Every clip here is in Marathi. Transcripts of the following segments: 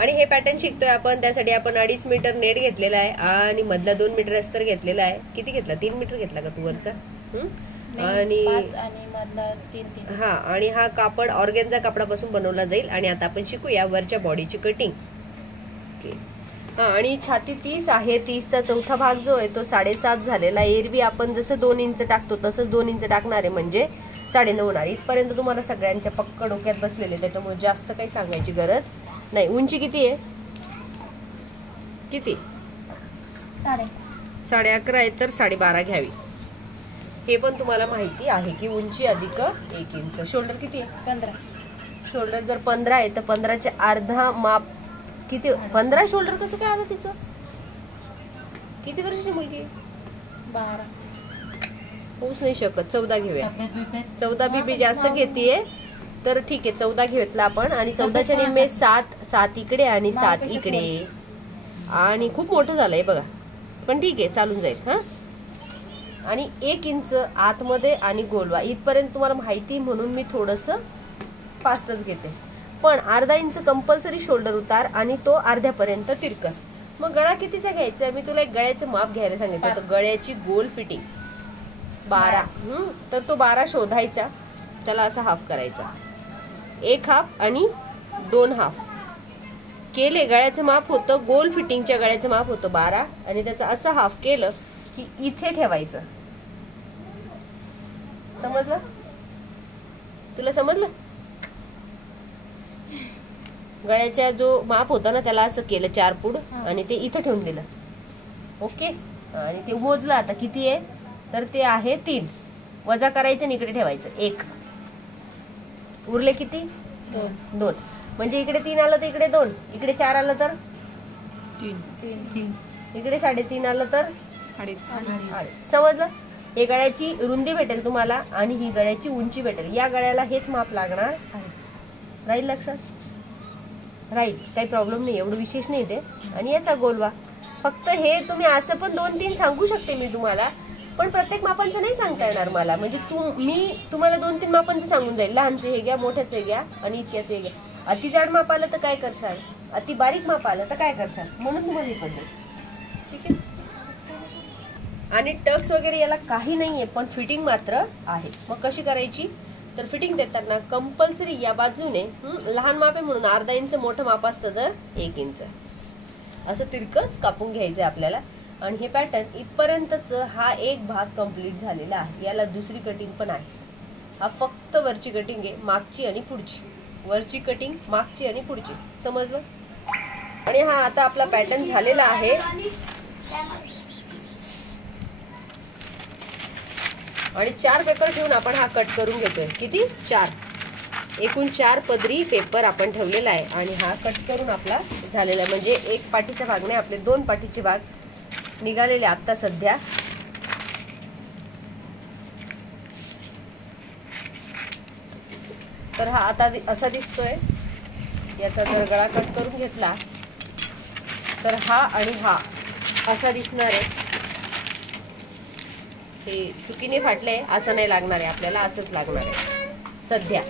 आणि हे पॅटर्न शिकतोय आपण, त्यासाठी आपण 2.5 मीटर नेट घेतलेला आहे आणि मधला 2 मीटर अस्तर घेतलेला आहे. किती घेतला? 3 मीटर घेतला का तू वरचा? आणि मधला 3 हा, आणि हा कापड ऑर्गेन्झा कापडापासून बनवला जाईल. आणि आता आपण शिकूया वरच्या बॉडीची कटिंग. हा, आणि छाती 30 आहे. 30चा चौथा भाग जो आहे तो 7.5 झालेला. एरवी आपण जसं 2 इंच टाकतो तसंच 2 इंच टाकणार आहे, म्हणजे 9.5 होणार. इथपर्यंत तुम्हाला सगळ्यांच्या पक्क डोक्यात बसलेले, त्याच्यामुळे जास्त काही सांगायची गरज नाही. उंची किती आहे? किती? 11.5 आहे, तर 12.5 घ्यावी. हे पण तुम्हाला माहिती आहे की उंची अधिक 1 इंच. शोल्डर किती आहे? 15. शोल्डर जर 15 आहे तर 15चे अर्धा माप किती? 15 शोल्डर कसं काय आलं तिचं? किती वर्षाची मुलगी? 12. होऊच नाही शकत. 14 घेऊया. 14 बीबी जास्त घेतीये तर ठीक आहे, 14 घेतला आपण. आणि 14च्या निम्मे 7 इकडे आणि 7 इकडे. आणि खूप मोठं झालंय बघा, पण ठीक आहे, चालून जाईल. हा, आणि 1 इंच आतमध्ये आणि गोलवा इथपर्यंत तुम्हाला माहिती म्हणून मी थोडंसं फास्टच घेते. पण अर्धा इंच कंपल्सरी शोल्डर उतार आणि तो अर्ध्यापर्यंत तिरकस. मग गळा कितीचा घ्यायचा? मी तुला एक गळ्याचं माप घ्यायला सांगितलं होतं. गळ्याची गोल फिटिंग 12. तर तो 12 शोधायचा, त्याला असा हाफ करायचा. 1 हाफ आणि 2 हाफ केले. गळ्याचं माप होतं, गोल फिटिंगच्या गळ्याचं माप होतं 12, आणि त्याचं असं हाफ केलं की इथे ठेवायचं. समजलं? तुला समजलं? गळ्याच्या जो माप होता ना त्याला असं केलं 4 पुढ आणि ते इथं ठेवून दिलं. ओके. आणि ते मोजलं आता किती आहे, तर ते आहे 3. वजा करायचं आणि इकडे ठेवायचं 1. उरले किती? 2. म्हणजे इकडे 3 आलं तर इकडे 2, इकडे 4 आलं तर 3, इकडे 3.5 आलं तर 2.5. समजलं? हे गळ्याची रुंदी भेटेल तुम्हाला आणि ही गळ्याची उंची भेटेल. या गळ्याला हेच माप लागणार आहे. राहील लक्षात? राहील, काही प्रॉब्लेम नाही, एवढं विशेष नाही ते. आणि याचा गोलवा फक्त हे तुम्ही असं पण 2-3 सांगू शकते मी तुम्हाला, पण प्रत्येक मापांचं नाही सांगता येणार मला. म्हणजे मी तुम्हाला 2-3 मापांचं सांगून जाईल. लहानचे हे घ्या, मोठ्याचे घ्या आणि इतक्याचे घ्या. अति जाड माप आलं तर काय करशाल, अति बारीक माप आलं तर काय करशाल, म्हणून तुम्हाला ही पद्धत. ठीक आहे. आणि टक्स वगैरे याला काही नाहीये, पण फिटिंग मात्र आहे. मग कशी करायची? तर फिटिंग देताना कंपल्सरी या बाजूने लहान माप आहे म्हणून अर्धा इंच, मोठं माप असतं तर 1 इंच असं तिरकस कापून घ्यायचंय आपल्याला. आणि हे पॅटर्न इथपर्यंतच हा एक भाग कंप्लीट झालेला आहे. याला दुसरी कटिंग पण आहे. हा फक्त वरची कटिंग आहे, मागची आणि पुढची. वरची कटिंग, मागची आणि पुढची. समजलं? आणि हा आता आपला पॅटर्न झालेला आहे. आणि 4 पेपर ठेवून आपण हा कट करून घेतोय. किती? 4. एकूण 4 पदरी पेपर आपण ठेवलेला आहे. आणि हा कट करून आपला झालेला, म्हणजे एक पाठीचा भाग नाही, आपले 2 पाठीचे भाग निघालेले आता सध्या. तर हा आता असा दिसतोय. याचा जर गळा कट करून घेतला तर हा आणि हा असा दिसणार आहे. हे चुकीने फाटले, असं नाही लागणार आहे आपल्याला, असंच लागणार आहे सध्या.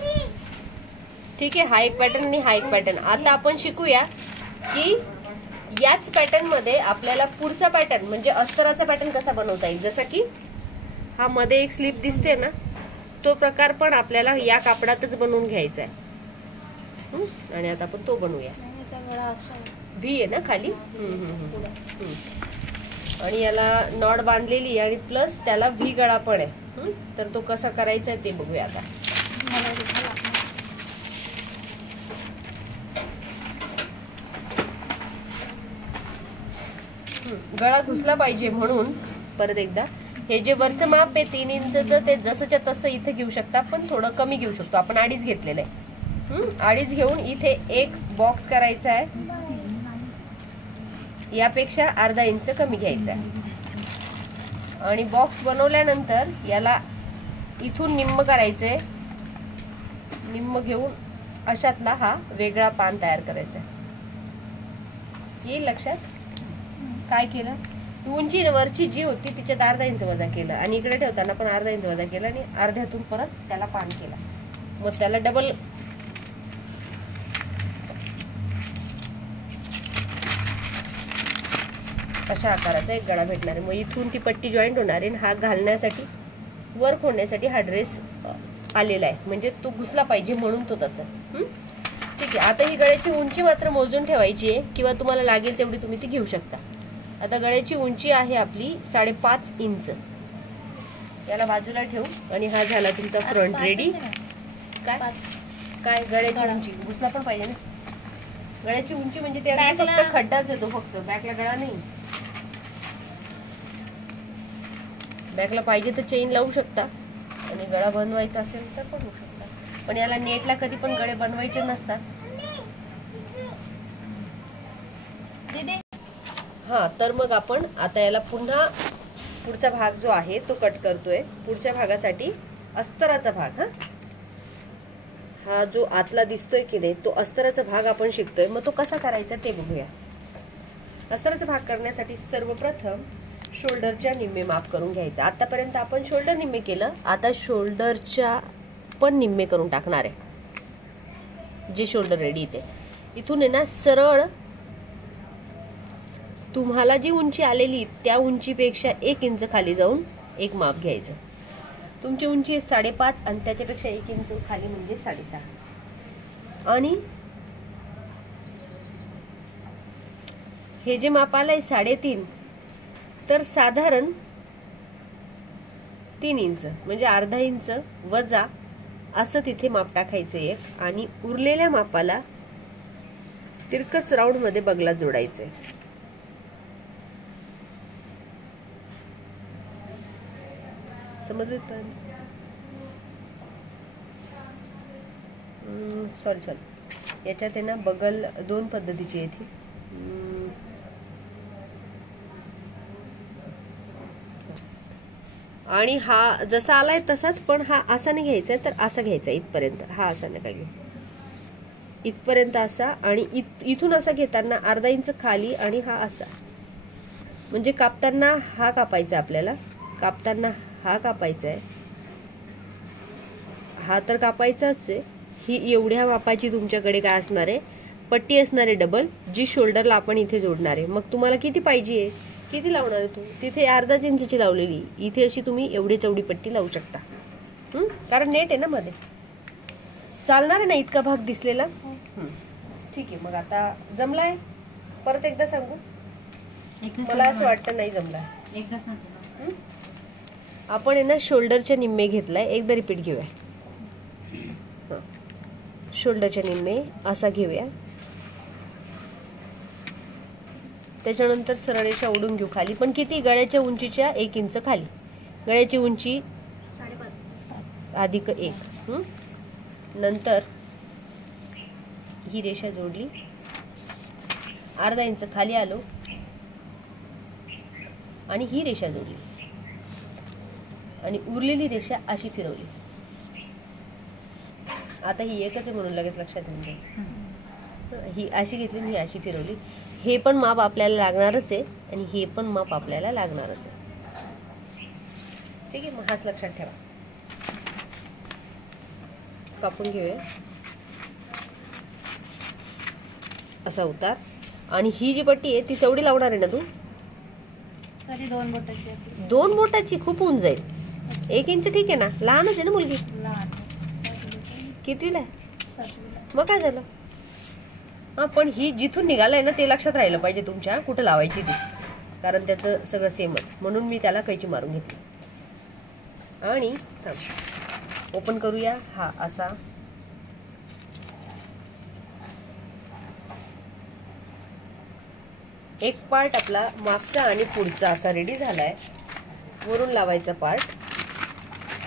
ठीक आहे. हा एक पॅटर्न आणि हा एक पॅटर्न. आता आपण शिकूया की याच पॅटर्न मध्ये आपल्याला पुढचा पॅटर्न म्हणजे अस्तराचा पॅटर्न कसा बनवता येईल. जसं की हा मध्ये एक स्लिप दिसते ना, तो प्रकार पण आपल्याला या कापडातच बनवून घ्यायचा आहे. आणि आता आपण तो बनवूया. व्ही आहे ना खाली. आणि याला नॉट बांधलेली आणि प्लस त्याला व्ही गळा पण आहे. तर तो कसा करायचा आहे ते बघूया आता. गळा घुसला पाहिजे म्हणून परत एकदा हे जे वरचं माप आहे 3 इंचचं ते जसंच्या तसं इथे घेऊ शकता, पण थोडं कमी घेऊ शकतो. आपण 2.5 घेतलेलं आहे. 2.5 घेऊन इथे एक बॉक्स करायचा आहे. यापेक्षा अर्धा इंच कमी घ्यायचा आहे. आणि बॉक्स बनवल्यानंतर याला इथून निम्म करायचंय. निम्म घेऊन अशातला हा वेगळा पान तयार करायचा आहे. येईल लक्षात? काय केलं? उंची वरची जी होती तिच्यात अर्धा इंच वजा केलं आणि इकडे ठेवताना पण अर्धा इंच वजा केलं आणि अर्ध्यातून परत त्याला पान केला. मग त्याला डबल अशा आकाराचा एक गळा भेटणार आहे. मग इथून ती पट्टी जॉईंट होणार आहे. हा घालण्यासाठी वर्क होण्यासाठी हा ड्रेस आलेला आहे, म्हणजे तो घुसला पाहिजे म्हणून तो तसं. ठीक आहे. आता ही गळ्याची उंची मात्र मोजून ठेवायची आहे, किंवा तुम्हाला लागेल तेवढी तुम्ही ती घेऊ शकता. आता गळ्याची उंची आहे आपली 5.5 इंच. याला बाजूला ठेवू आणि हा झाला तुमचा फ्रंट रेडी. काय काय गळ्याची उंची घुसला पण पाहिजे ना. गळ्याची उंची म्हणजे ते फक्त खड्डाच येतो, फक्त बॅकला गळा नाही. बॅकला पाहिजे तर चेन लावू शकता आणि गळा बनवायचा असेल तर पण होऊ शकता. पण याला नेटला कधी पण गळे बनवायचे नसतात. हा, तर मग आपण आता याला पुन्हा पुढचा भाग जो आहे तो कट करतोय. पुढच्या भागासाठी अस्तराचा भाग, हा जो आतला दिसतोय की नाही तो अस्तराचा भाग आपण शिकतोय. मग तो कसा करायचा ते बघूया. अस्तराचा भाग करण्यासाठी सर्वप्रथम शोल्डरच्या निम्मे माप करून घ्यायचं. आतापर्यंत आपण शोल्डर निम्मे केलं, आता शोल्डरच्या पण निम्मे करून टाकणार आहे. जे शोल्डर रेडी इथे इथून आहे ना, सरळ तुम्हाला जी उंची आलेली त्या उंचीपेक्षा 1 इंच खाली जाऊन एक माप घ्यायचं. तुमची उंची 5.5 आणि त्याच्यापेक्षा 1 इंच खाली म्हणजे 6.5. आणि हे जे माप आलंय 3.5, तर साधारण 3 इंच म्हणजे अर्धा इंच वजा असं तिथे माप टाकायचं एक. आणि उरलेल्या मापाला तिरकस राऊंड मध्ये बगला जोडायचंय. समजलं पण? सॉरी याच्यात आहे ना बगल 2 पद्धतीची आहे ती. आणि हा जसा आलाय तसाच, पण हा असा नाही घ्यायचा तर असा घ्यायचा इथपर्यंत. हा असा नका घेऊ, इथपर्यंत असा. आणि इथून असा घेताना अर्धा इंच खाली आणि हा असा. म्हणजे कापताना हा कापायचा आपल्याला, कापताना हा कापायचा आहे, हा तर कापायचाच आहे. ही एवढ्या मापाची तुमच्याकडे काय असणार आहे, पट्टी असणार आहे डबल, जी शोल्डरला आपण इथे जोडणार आहे. मग तुम्हाला किती पाहिजे, किती लावणार आहे तू, तिथे अर्धाच इंचची लावलेली, इथे अशी तुम्ही एवढी चौडी पट्टी लावू शकता. कारण नेट आहे ना मध्ये, चालणार आहे ना इतका भाग दिसलेला. ठीक आहे. मग आता जमलाय, परत एकदा सांगू. मला असं वाटतं नाही जमला. एकदा सांगतो. आपण आहे ना शोल्डरच्या निम्मे घेतलाय, एकदा रिपीट घेऊया. शोल्डरच्या निम्मे असा घेऊया. त्याच्यानंतर सरळ रेषा ओढून घेऊ खाली, पण किती, गळ्याच्या उंचीच्या 1 इंच खाली. गळ्याची उंची 5.5 अधिक 1. नंतर ही रेषा जोडली, अर्धा इंच खाली आलो आणि ही रेषा जोडली आणि उरलेली रेषा अशी फिरवली. आता ही एकच आहे म्हणून लगेच लक्षात येईल. ही अशी घेतली आणि ही अशी फिरवली. हे पण माप आपल्याला लागणारच आहे आणि हे पण माप आपल्याला लागणारच आहे. ठीक आहे. मग हाच लक्षात ठेवा. कापून घेऊया असा उतार. आणि ही जी पट्टी आहे ती तेवढी लावणार आहे ना तू? तरी 2 बोटाची. 2 बोटाची खूप होऊन जाईल. 1 इंच ठीक आहे ना, लहानच आहे ना मुलगी. कितवीला आहे? 7वीला. मग काय झालं. हा, पण ही जिथून निघालाय ना ते लक्षात राहिलं पाहिजे तुमच्या, कुठं लावायची ती, कारण त्याचं सगळं सेमच. म्हणून मी त्याला कैची मारून घेतली. आणि ओपन करूया. हा असा एक पार्ट आपला मागचा आणि पुढचा असा रेडी झालाय. वरून लावायचा पार्ट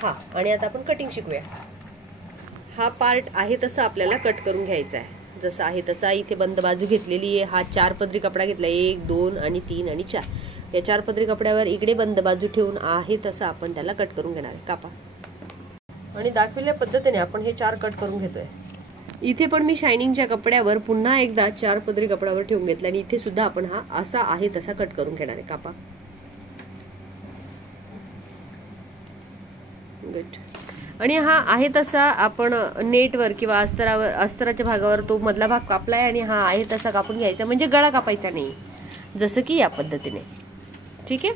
हा. आणि आता आपण कटिंग शिकूया. हा पार्ट आहे तसा आपल्याला कट करून घ्यायचा आहे. जसा आहे तसा इथे बंद बाजू घेतलेली आहे. हा 4 पदरी कपडा घेतला, 1 2 आणि 3 आणि 4. या 4 पदरी कपड्यावर इकडे बंद बाजू ठेवून आहे तसा आपण त्याला कट करून घेणार आहे. कापा. आणि दाखवलेल्या पद्धतीने आपण हे 4 कट करून घेतोय. इथे पण मी शायनिंगच्या कपड्यावर पुन्हा एकदा 4 पदरी कपड्यावर ठेवून घेतला आणि इथे सुद्धा आपण हा असा आहे तसा कट करून घेणार आहे. कापा. गुड. आणि हा आहे तसा आपण नेटवर किंवा अस्तराच्या भागावर तो मधला भाग कापलाय आणि हा आहे तसा कापून घ्यायचा, म्हणजे गळा कापायचा नाही. जसं की या पद्धतीने. ठीक आहे.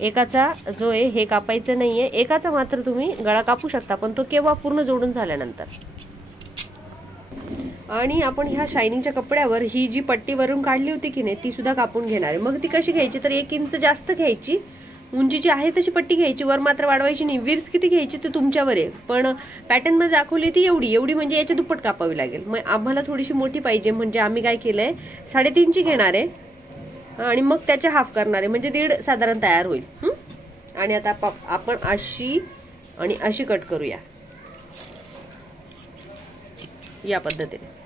एकाचा जो आहे हे कापायचं नाहीये, एकाचा मात्र तुम्ही गळा कापू शकता, पण तो केव्हा पूर्ण जोडून झाल्यानंतर. आणि आपण ह्या शायनिंगच्या कपड्यावर ही जी पट्टी वरून काढली होती की नाही ती सुद्धा कापून घेणार आहे. मग ती कशी घ्यायची तर 1 इंच जास्त घ्यायची, उंची जी आहे तशी पट्टी घ्यायची, वर मात्र वाढवायची नाही. विड्थ किती घ्यायची ते तुमच्यावर आहे, पण पॅटर्न मध्ये दाखवली ती एवढी म्हणजे याच्या दुप्पट कापावी लागेल. मग आम्हाला थोडीशी मोठी पाहिजे, म्हणजे आम्ही काय केलंय 3.5 घेणार आहे आणि मग त्याच्या हाफ करणार आहे, म्हणजे 1.5 साधारण तयार होईल. आणि आता आपण अशी आणि अशी कट करूया या पद्धतीने.